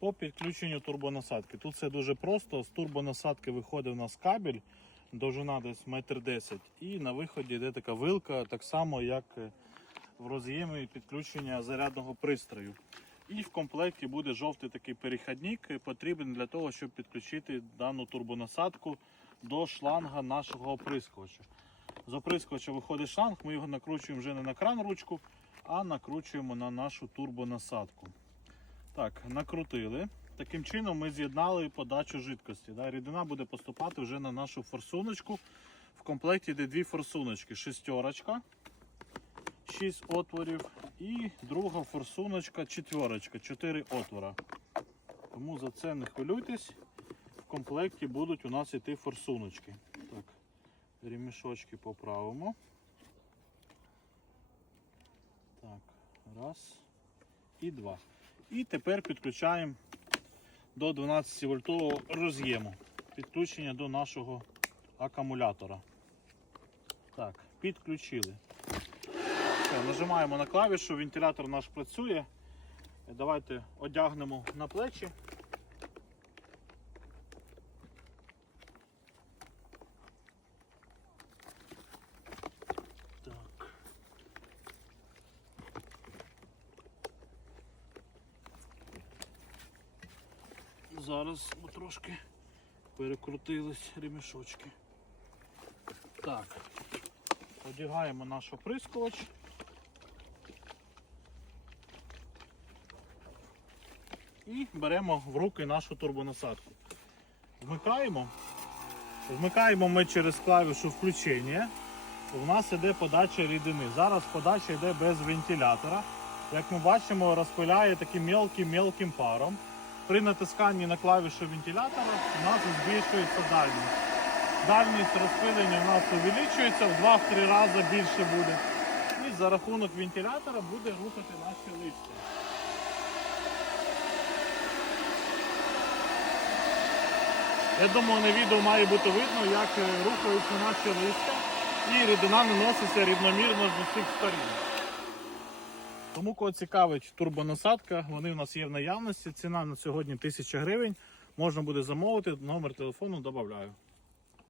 По підключенню турбонасадки. Тут все дуже просто. З турбонасадки виходить у нас кабель, довжина десь метр десять. І на виході йде така вилка, так само як е, в роз'ємі підключення зарядного пристрою. І в комплекті буде жовтий такий перехідник, е, потрібен для того, щоб підключити дану турбонасадку до шланга нашого оприскувача. З оприскувача виходить шланг, ми його накручуємо вже не на кран ручку, а накручуємо на нашу турбонасадку. Так, накрутили. Таким чином ми з'єднали подачу жидкості. Да? Рідина буде поступати вже на нашу форсуночку. В комплекті йде дві форсуночки. Шестерочка, 6 отворів. І друга форсуночка, четверочка, 4 отвора. Тому за це не хвилюйтесь. В комплекті будуть у нас йти форсуночки. Так, ремішочки поправимо. Так, раз і два. І тепер підключаємо до 12 вольтового роз'єму. Підключення до нашого акумулятора. Так, підключили. Все, нажимаємо на клавішу, вентилятор наш працює. Давайте одягнемо на плечі. Зараз бо трошки перекрутились ремішочки. Так, одягаємо наш оприскувач. І беремо в руки нашу турбонасадку. Вмикаємо. Вмикаємо ми через клавішу включення. У нас йде подача рідини. Зараз подача йде без вентилятора. Як ми бачимо, розпиляє таким мелким-мелким паром. При натисканні на клавішу вентилятора у нас збільшується дальність. Дальність розпилення у нас увеличується, в 2-3 рази більше буде. І за рахунок вентилятора буде рухати наші листя. Я думаю, на відео має бути видно, як рухаються наші листя і рідина наноситься рівномірно з усіх сторін. Тому кого цікавить турбонасадка, вони в нас є в наявності. Ціна на сьогодні 1000 гривень. Можна буде замовити, номер телефону додаю.